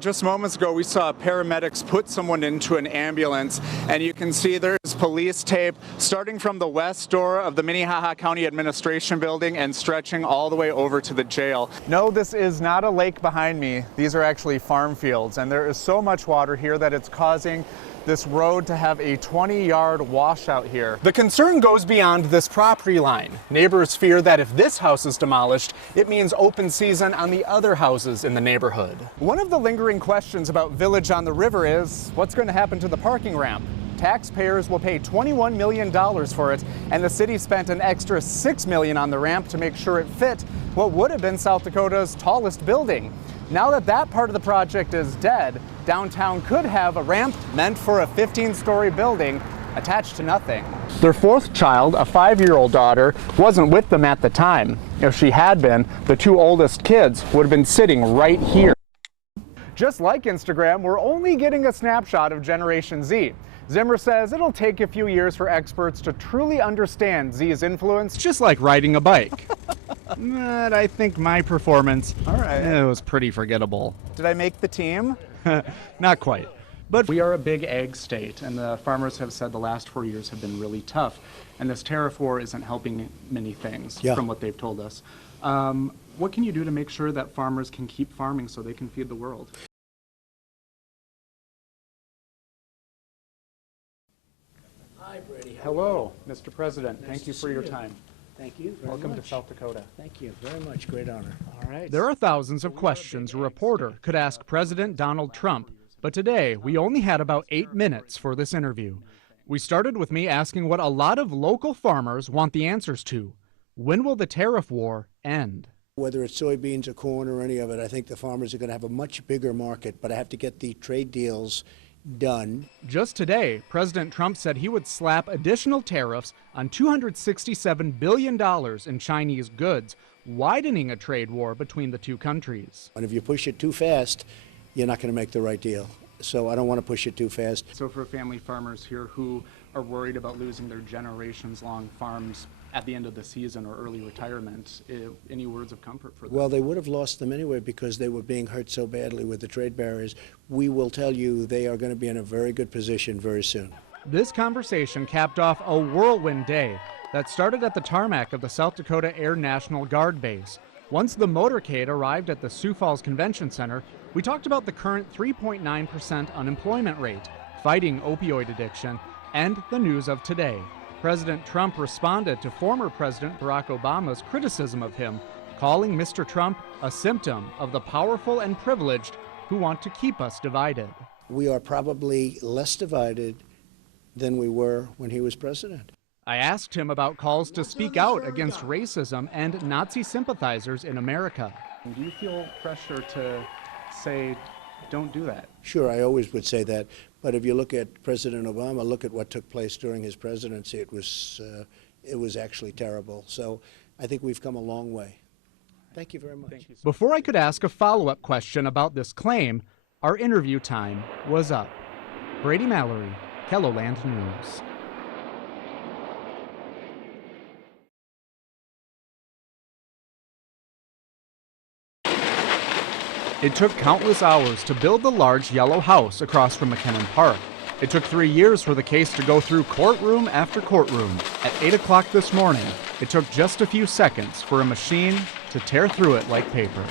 Just moments ago, we saw paramedics put someone into an ambulance, and you can see there's police tape starting from the west door of the Minnehaha County Administration Building and stretching all the way over to the jail. No, this is not a lake behind me. These are actually farm fields, and there is so much water here that it's causing this road to have a 20-yard washout here. The concern goes beyond this property line. Neighbors fear that if this house is demolished, it means open season on the other houses in the neighborhood. One of the lingering questions about Village on the River is, what's going to happen to the parking ramp? Taxpayers will pay $21 million for it, and the city spent an extra $6 million on the ramp to make sure it fit what would have been South Dakota's tallest building. Now that that part of the project is dead, downtown could have a ramp meant for a 15-story building attached to nothing. Their fourth child, a 5-year-old daughter, wasn't with them at the time. If she had been, the two oldest kids would have been sitting right here. Just like Instagram, we're only getting a snapshot of Generation Z. Zimmer says it'll take a few years for experts to truly understand Z's influence. Just like riding a bike. But I think my performance, it was pretty forgettable. Did I make the team? Not quite. But we are a big ag state, and the farmers have said the last 4 years have been really tough. And this tariff war isn't helping many things from what they've told us. What can you do to make sure that farmers can keep farming so they can feed the world? Hi, Brady. Hello, Mr. President. Thank you for your time. Thank you very much. Welcome to South Dakota. Thank you very much. Great honor. All right. There are thousands of questions a reporter could ask President Donald Trump, but today we only had about 8 minutes for this interview. We started with me asking what a lot of local farmers want the answers to. When will the tariff war end? Whether it's soybeans or corn or any of it, I think the farmers are going to have a much bigger market, but I have to get the trade deals done. Just today, President Trump said he would slap additional tariffs on $267 billion in Chinese goods, widening a trade war between the two countries. And if you push it too fast, you're not going to make the right deal. So I don't want to push it too fast. So for family farmers here who are worried about losing their generations-long farms at the end of the season or early retirement, any words of comfort for them? Well, they would have lost them anyway because they were being hurt so badly with the trade barriers. We will tell you they are going to be in a very good position very soon. This conversation capped off a whirlwind day that started at the tarmac of the South Dakota Air National Guard Base. Once the motorcade arrived at the Sioux Falls Convention Center, we talked about the current 3.9% unemployment rate, fighting opioid addiction, and the news of today. President Trump responded to former President Barack Obama's criticism of him, calling Mr. Trump a symptom of the powerful and privileged who want to keep us divided. We are probably less divided than we were when he was president. I asked him about calls to speak out against racism and Nazi sympathizers in America. Do you feel pressure to say, don't do that? Sure, I always would say that. But if you look at President Obama, look at what took place during his presidency. It was actually terrible. So I think we've come a long way. Thank you very much. Thank you. Before I could ask a follow-up question about this claim, our interview time was up. Brady Mallory, KELOLAND News. It took countless hours to build the large yellow house across from McKinnon Park. It took 3 years for the case to go through courtroom after courtroom. At 8 o'clock this morning, it took just a few seconds for a machine to tear through it like paper.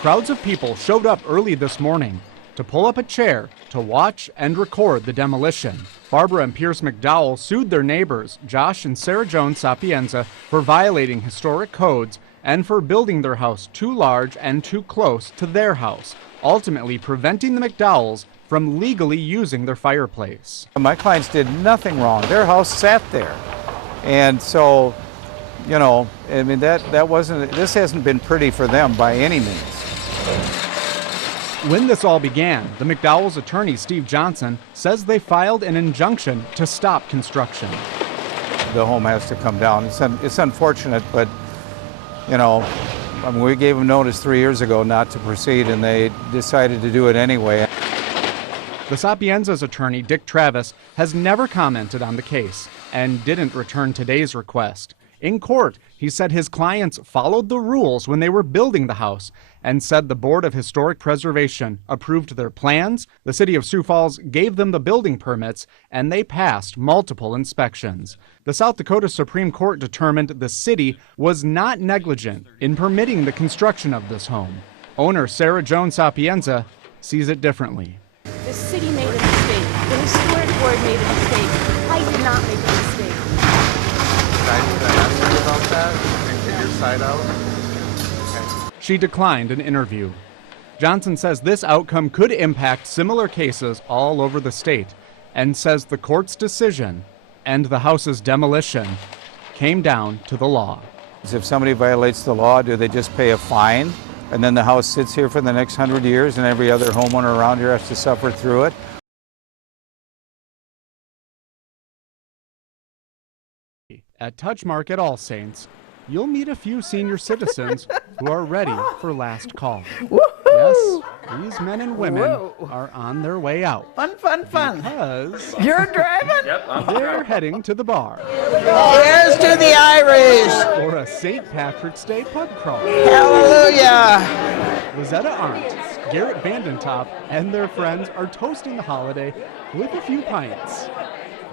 Crowds of people showed up early this morning to pull up a chair to watch and record the demolition. Barbara and Pierce McDowell sued their neighbors, Josh and Sarah Jones Sapienza, for violating historic codes and for building their house too large and too close to their house, ultimately preventing the McDowells from legally using their fireplace. My clients did nothing wrong. Their house sat there. And so, you know, I mean, this hasn't been pretty for them by any means. When this all began, the McDowells' attorney, Steve Johnson, says they filed an injunction to stop construction. The home has to come down. It's unfortunate, but, you know, I mean, we gave them notice 3 years ago not to proceed, and they decided to do it anyway. The Sapienza's attorney, Dick Travis, has never commented on the case and didn't return today's request. In court, he said his clients followed the rules when they were building the house and said the Board of Historic Preservation approved their plans, the city of Sioux Falls gave them the building permits, and they passed multiple inspections. The South Dakota Supreme Court determined the city was not negligent in permitting the construction of this home. Owner Sarah Jones Sapienza sees it differently. The city made a mistake. The historic board made a mistake. I did not make a mistake. Can I ask you about that and get your side out? Okay. She declined an interview. Johnson says this outcome could impact similar cases all over the state and says the court's decision and the house's demolition came down to the law. If somebody violates the law, do they just pay a fine and then the house sits here for the next 100 years and every other homeowner around here has to suffer through it? At Touchmark at All Saints, you'll meet a few senior citizens who are ready for last call. Yes, these men and women are on their way out. Fun, fun, fun. Because You're driving? Yep, they're heading to the bar Here's to the Irish. for a St. Patrick's Day pub crawl. Hallelujah. Lizetta Arndt, Garrett Vandentop, and their friends are toasting the holiday with a few pints.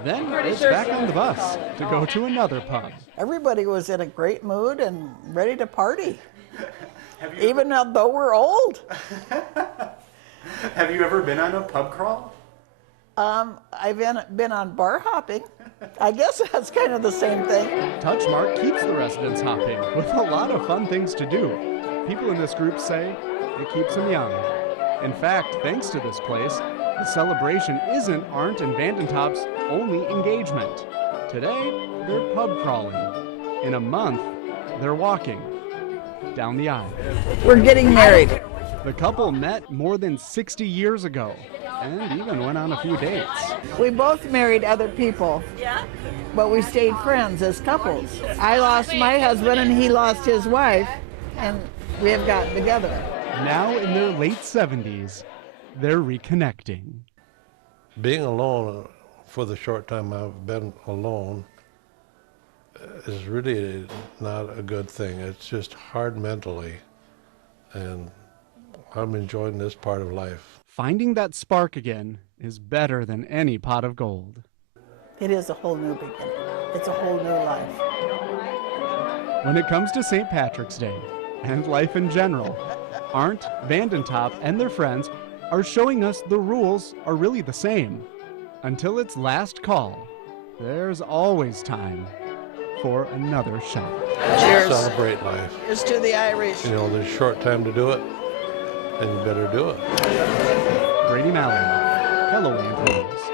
Then it's back on the bus to go to another pub. Everybody was in a great mood and ready to party. Even though we're old. Have you ever been on a pub crawl? I've been on bar hopping. I guess that's kind of the same thing. Touchmark keeps the residents hopping with a lot of fun things to do. People in this group say it keeps them young. In fact, thanks to this place, the celebration isn't Arndt and Vandentop's only engagement. Today, they're pub crawling. In a month, they're walking down the aisle. We're getting married. The couple met more than 60 years ago and even went on a few dates. We both married other people, but we stayed friends as couples. I lost my husband and he lost his wife, and we have gotten together. Now in their late 70s, they're reconnecting. Being alone for the short time I've been alone is really not a good thing. It's just hard mentally, and I'm enjoying this part of life. Finding that spark again is better than any pot of gold. It is a whole new beginning. It's a whole new life. When it comes to St. Patrick's Day and life in general, Arndt, Vandentop, and their friends are showing us the rules are really the same. Until it's last call, there's always time for another shot. Cheers. Celebrate life. Here's to the Irish. You know, there's a short time to do it, and you better do it. Brady Mallory, Hello News.